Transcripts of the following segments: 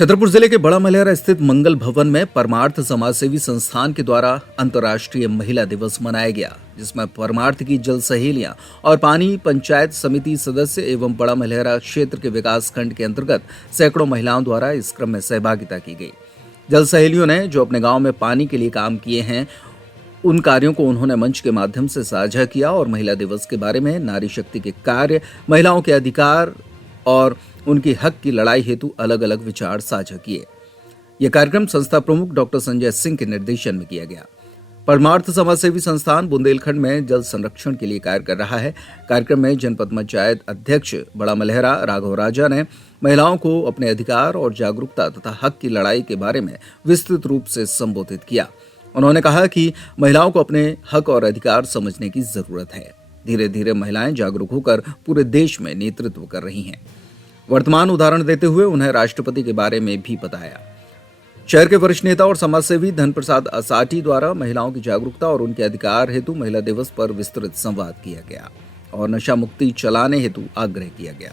छतरपुर जिले के बड़ा मलहरा स्थित मंगल भवन में परमार्थ समाजसेवी संस्थान के द्वारा अंतर्राष्ट्रीय महिला दिवस मनाया गया, जिसमें परमार्थ की जल सहेलियां और पानी पंचायत समिति सदस्य एवं बड़ा मलहरा क्षेत्र के विकास खंड के अंतर्गत सैकड़ों महिलाओं द्वारा इस क्रम में सहभागिता की गई। जल सहेलियों ने जो अपने गांव में पानी के लिए काम किए हैं, उन कार्यों को उन्होंने मंच के माध्यम से साझा किया और महिला दिवस के बारे में, नारी शक्ति के कार्य, महिलाओं के अधिकार और उनकी हक की लड़ाई हेतु अलग अलग विचार साझा किए। यह कार्यक्रम संस्था प्रमुख डॉक्टर संजय सिंह के निर्देशन में किया गया। परमार्थ समाजसेवी संस्थान बुंदेलखंड में जल संरक्षण के लिए कार्य कर रहा है। कार्यक्रम में जनपद पंचायत अध्यक्ष बड़ा मलहरा राघव राजा ने महिलाओं को अपने अधिकार और जागरूकता तथा हक की लड़ाई के बारे में विस्तृत रूप से संबोधित किया। उन्होंने कहा कि महिलाओं को अपने हक और अधिकार समझने की जरूरत है। धीरे धीरे महिलाएं जागरूक होकर पूरे देश में नेतृत्व कर रही हैं। वर्तमान उदाहरण देते हुए उन्हें राष्ट्रपति के बारे में भी बताया। शहर के वरिष्ठ नेता और समाजसेवी धन प्रसाद असाठी द्वारा महिलाओं की जागरूकता और उनके अधिकार हेतु महिला दिवस पर विस्तृत संवाद किया गया और नशा मुक्ति चलाने हेतु आग्रह किया गया।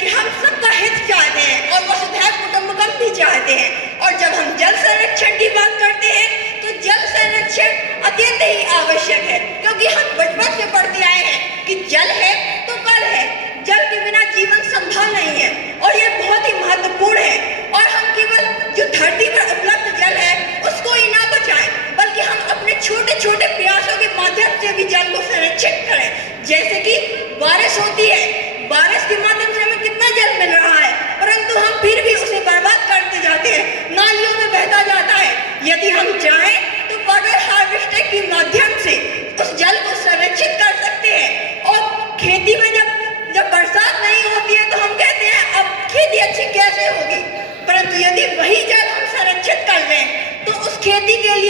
कि हम सबका हित चाहते हैं और वसुधैव कुटुंबकम भी चाहते हैं, और जब हम जल संरक्षण की बात करते हैं तो जल संरक्षण अत्यंत ही आवश्यक है, क्योंकि हम बचपन से पढ़ते आए हैं कि जल है तो कल है, जल के बिना जीवन संभव नहीं है और ये बहुत ही महत्वपूर्ण है। और हम केवल जो धरती पर उपलब्ध जल है उसको ही ना बचाएं, बल्कि हम अपने छोटे छोटे प्रयासों के माध्यम से भी जल को संरक्षित करें। जैसे कि बारिश होती है, बारिश के माध्यम से हमें कितना जल मिल रहा है, परंतु हम फिर भी उसे बर्बाद करते जाते हैं, नालियों में बहता जाता है। यदि हम चाहें तो वाटर हार्वेस्टिंग के माध्यम से उस जल को संरक्षित कर सकते हैं। और खेती में जब बरसात नहीं होती है तो हम कहते हैं अब खेती अच्छी कैसे होगी, परंतु यदि वही जल हम संरक्षित कर लें तो उस खेती के लिए